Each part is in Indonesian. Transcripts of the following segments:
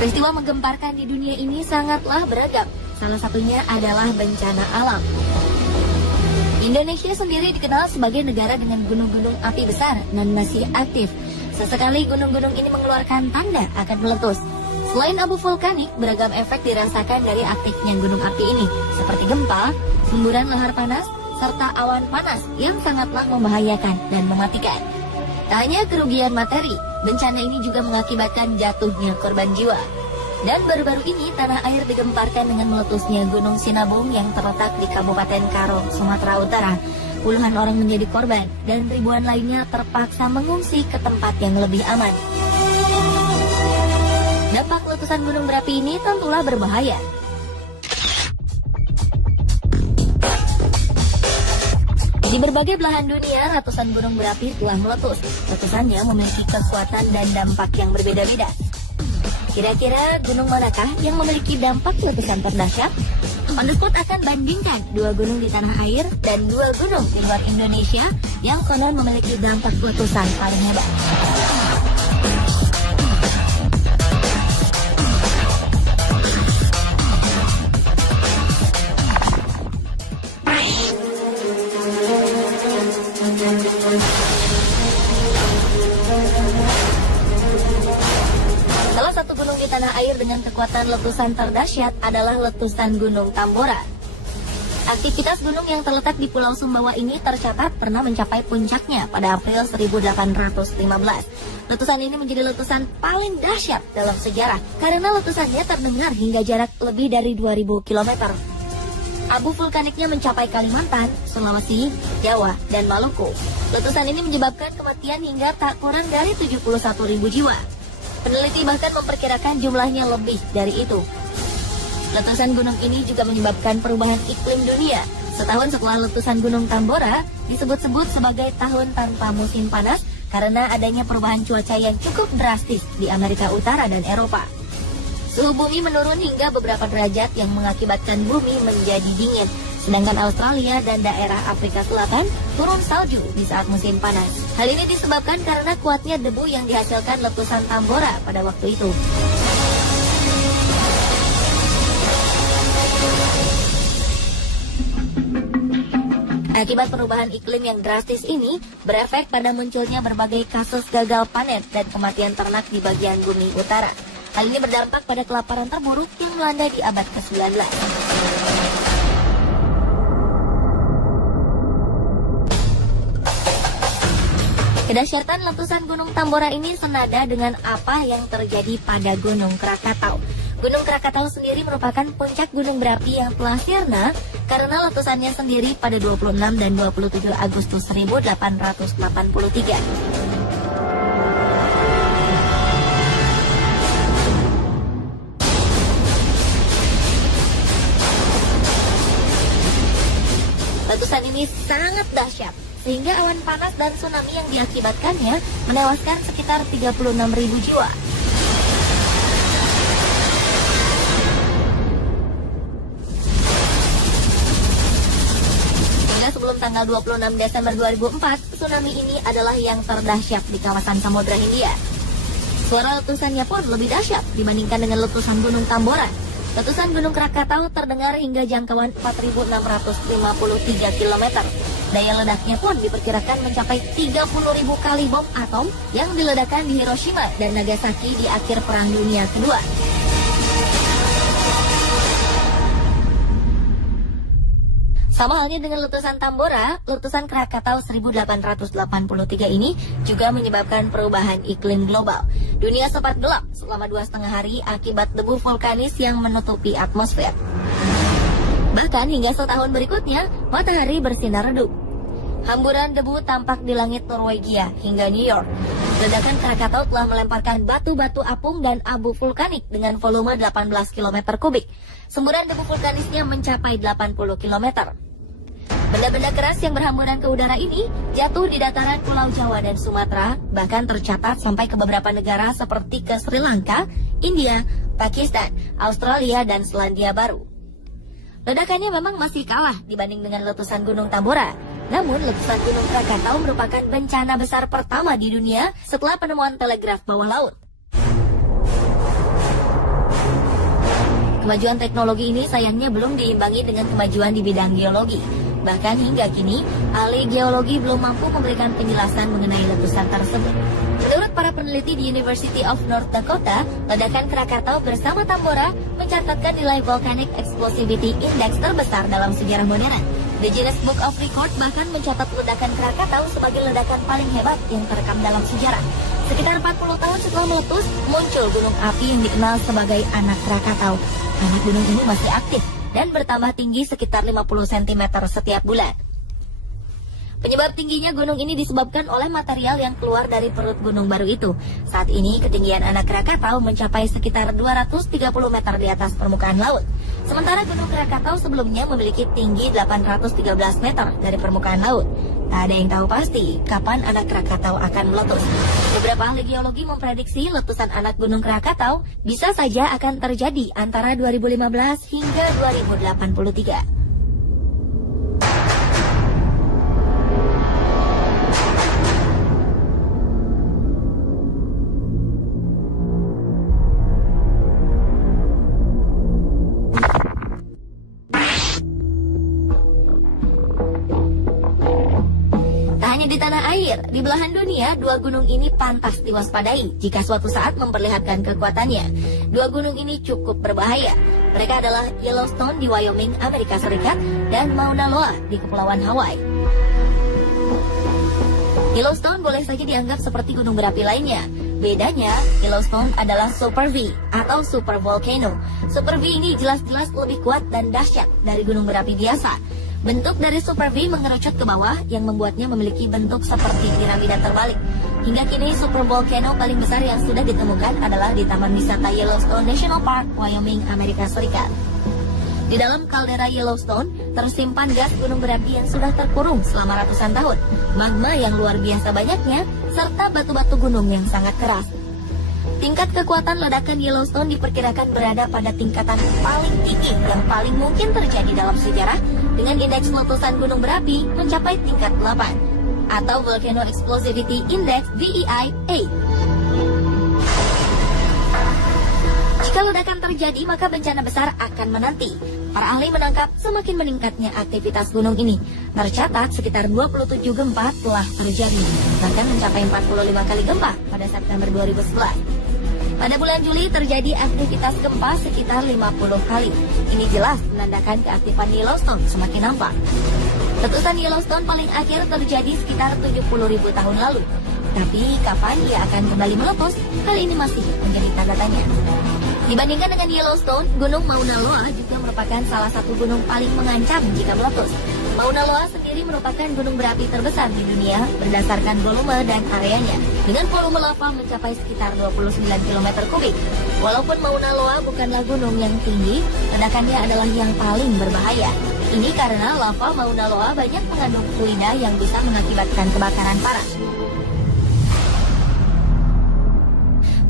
Peristiwa menggemparkan di dunia ini sangatlah beragam. Salah satunya adalah bencana alam. Indonesia sendiri dikenal sebagai negara dengan gunung-gunung api besar dan masih aktif. Sesekali gunung-gunung ini mengeluarkan tanda akan meletus. Selain abu vulkanik, beragam efek dirasakan dari aktifnya gunung api ini, seperti gempa, semburan lahar panas, serta awan panas yang sangatlah membahayakan dan mematikan. Tak hanya kerugian materi, bencana ini juga mengakibatkan jatuhnya korban jiwa. Dan baru-baru ini tanah air digemparkan dengan meletusnya Gunung Sinabung yang terletak di Kabupaten Karo, Sumatera Utara. Puluhan orang menjadi korban dan ribuan lainnya terpaksa mengungsi ke tempat yang lebih aman. Dampak letusan gunung berapi ini tentulah berbahaya. Di berbagai belahan dunia, ratusan gunung berapi telah meletus. Letusannya memiliki kekuatan dan dampak yang berbeda-beda. Kira-kira gunung manakah yang memiliki dampak letusan terdahsyat? On the spot akan bandingkan 2 gunung di tanah air dan 2 gunung di luar Indonesia yang konon memiliki dampak letusan paling hebat. Salah satu gunung di tanah air dengan kekuatan letusan terdahsyat adalah letusan Gunung Tambora. Aktivitas gunung yang terletak di Pulau Sumbawa ini tercatat pernah mencapai puncaknya pada April 1815. Letusan ini menjadi letusan paling dahsyat dalam sejarah karena letusannya terdengar hingga jarak lebih dari 2000 km. Abu vulkaniknya mencapai Kalimantan, Sulawesi, Jawa, dan Maluku. Letusan ini menyebabkan kematian hingga tak kurang dari 71.000 jiwa. Peneliti bahkan memperkirakan jumlahnya lebih dari itu. Letusan gunung ini juga menyebabkan perubahan iklim dunia. Setahun setelah letusan Gunung Tambora, disebut-sebut sebagai tahun tanpa musim panas karena adanya perubahan cuaca yang cukup drastis di Amerika Utara dan Eropa. Suhu bumi menurun hingga beberapa derajat yang mengakibatkan bumi menjadi dingin. Sedangkan Australia dan daerah Afrika Selatan turun salju di saat musim panas. Hal ini disebabkan karena kuatnya debu yang dihasilkan letusan Tambora pada waktu itu. Akibat perubahan iklim yang drastis ini berefek pada munculnya berbagai kasus gagal panen dan kematian ternak di bagian bumi utara. Hal ini berdampak pada kelaparan terburuk yang melanda di abad ke-19. Kedahsyatan letusan Gunung Tambora ini senada dengan apa yang terjadi pada Gunung Krakatau. Gunung Krakatau sendiri merupakan puncak gunung berapi yang telah sirna karena letusannya sendiri pada 26 dan 27 Agustus 1883. Letusan ini sangat dahsyat, sehingga awan panas dan tsunami yang diakibatkannya menewaskan sekitar 36.000 jiwa. Hingga sebelum tanggal 26 Desember 2004, tsunami ini adalah yang terdahsyat di kawasan Samudra Hindia. Suara letusannya pun lebih dahsyat dibandingkan dengan letusan Gunung Tambora. Letusan Gunung Krakatau terdengar hingga jangkauan 4.653 km. Daya ledaknya pun diperkirakan mencapai 30.000 kali bom atom yang diledakkan di Hiroshima dan Nagasaki di akhir Perang Dunia Kedua. Sama halnya dengan letusan Tambora, letusan Krakatau 1883 ini juga menyebabkan perubahan iklim global. Dunia sempat gelap selama 2,5 hari akibat debu vulkanis yang menutupi atmosfer. Bahkan hingga setahun berikutnya, matahari bersinar redup. Hamburan debu tampak di langit Norwegia hingga New York. Ledakan Krakatau telah melemparkan batu-batu apung dan abu vulkanik dengan volume 18 km kubik. Semburan debu vulkanisnya mencapai 80 km. Benda-benda keras yang berhamburan ke udara ini jatuh di dataran Pulau Jawa dan Sumatera, bahkan tercatat sampai ke beberapa negara seperti ke Sri Lanka, India, Pakistan, Australia, dan Selandia Baru. Ledakannya memang masih kalah dibanding dengan letusan Gunung Tambora. Namun, letusan Gunung Krakatau merupakan bencana besar pertama di dunia setelah penemuan telegraf bawah laut. Kemajuan teknologi ini sayangnya belum diimbangi dengan kemajuan di bidang geologi. Bahkan hingga kini, ahli geologi belum mampu memberikan penjelasan mengenai letusan tersebut. Menurut para peneliti di University of North Dakota, ledakan Krakatau bersama Tambora mencatatkan nilai Volcanic Explosivity Index terbesar dalam sejarah modern. The Guinness Book of Record bahkan mencatat ledakan Krakatau sebagai ledakan paling hebat yang terekam dalam sejarah. Sekitar 40 tahun setelah meletus, muncul gunung api yang dikenal sebagai Anak Krakatau. Anak gunung ini masih aktif dan bertambah tinggi sekitar 50 cm setiap bulan. Penyebab tingginya gunung ini disebabkan oleh material yang keluar dari perut gunung baru itu. Saat ini ketinggian Anak Krakatau mencapai sekitar 230 meter di atas permukaan laut. Sementara gunung Krakatau sebelumnya memiliki tinggi 813 meter dari permukaan laut. Tak ada yang tahu pasti kapan Anak Krakatau akan meletus. Beberapa ahli geologi memprediksi letusan anak gunung Krakatau bisa saja akan terjadi antara 2015 hingga 2083. Di tanah air, di belahan dunia, dua gunung ini pantas diwaspadai jika suatu saat memperlihatkan kekuatannya. Dua gunung ini cukup berbahaya. Mereka adalah Yellowstone di Wyoming, Amerika Serikat, dan Mauna Loa di Kepulauan Hawaii. Yellowstone boleh saja dianggap seperti gunung berapi lainnya. Bedanya, Yellowstone adalah Super V atau Super Volcano. Super V ini jelas-jelas lebih kuat dan dahsyat dari gunung berapi biasa. Bentuk dari Super V mengerucut ke bawah yang membuatnya memiliki bentuk seperti piramida terbalik. Hingga kini Super Volcano paling besar yang sudah ditemukan adalah di Taman Wisata Yellowstone National Park, Wyoming, Amerika Serikat. Di dalam kaldera Yellowstone tersimpan gas gunung berapi yang sudah terkurung selama ratusan tahun, magma yang luar biasa banyaknya, serta batu-batu gunung yang sangat keras. Tingkat kekuatan ledakan Yellowstone diperkirakan berada pada tingkatan paling tinggi yang paling mungkin terjadi dalam sejarah, dengan indeks letusan gunung berapi mencapai tingkat 8 atau Volcano Explosivity Index VEI 8. Jika ledakan terjadi, maka bencana besar akan menanti. Para ahli menangkap semakin meningkatnya aktivitas gunung ini. Tercatat sekitar 27 gempa telah terjadi, bahkan mencapai 45 kali gempa pada September 2011. Pada bulan Juli terjadi aktivitas gempa sekitar 50 kali. Ini jelas menandakan keaktifan Yellowstone semakin nampak. Letusan Yellowstone paling akhir terjadi sekitar 70.000 tahun lalu. Tapi kapan ia akan kembali meletus, hal ini masih menjadi tanda tanya. Dibandingkan dengan Yellowstone, Gunung Mauna Loa juga merupakan salah satu gunung paling mengancam jika meletus. Mauna Loa sendiri merupakan gunung berapi terbesar di dunia berdasarkan volume dan areanya, dengan volume lava mencapai sekitar 29 km kubik. Walaupun Mauna Loa bukanlah gunung yang tinggi, ledakannya adalah yang paling berbahaya. Ini karena lava Mauna Loa banyak mengandung fluida yang bisa mengakibatkan kebakaran parah.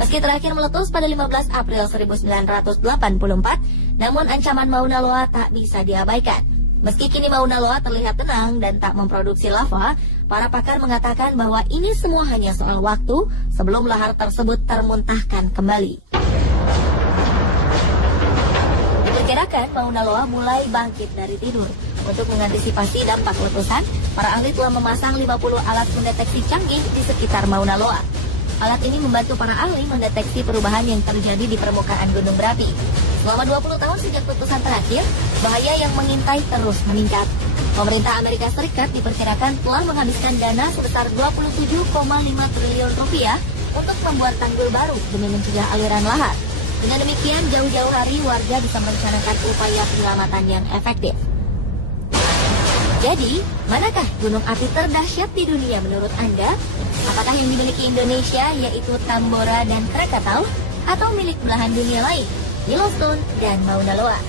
Meski terakhir meletus pada 15 April 1984, namun ancaman Mauna Loa tak bisa diabaikan. Meski kini Mauna Loa terlihat tenang dan tak memproduksi lava, para pakar mengatakan bahwa ini semua hanya soal waktu sebelum lahar tersebut termuntahkan kembali. Diperkirakan Mauna Loa mulai bangkit dari tidur. Untuk mengantisipasi dampak letusan, para ahli telah memasang 50 alat pendeteksi canggih di sekitar Mauna Loa. Alat ini membantu para ahli mendeteksi perubahan yang terjadi di permukaan gunung berapi. Selama 20 tahun sejak letusan terakhir, bahaya yang mengintai terus meningkat. Pemerintah Amerika Serikat diperkirakan telah menghabiskan dana sebesar 27,5 triliun rupiah untuk membuat tanggul baru demi mencegah aliran lahar. Dengan demikian, jauh-jauh hari warga bisa merencanakan upaya penyelamatan yang efektif. Jadi, manakah gunung api terdahsyat di dunia menurut Anda? Apakah yang dimiliki Indonesia yaitu Tambora dan Krakatau, atau milik belahan dunia lain, Yellowstone dan Mauna Loa?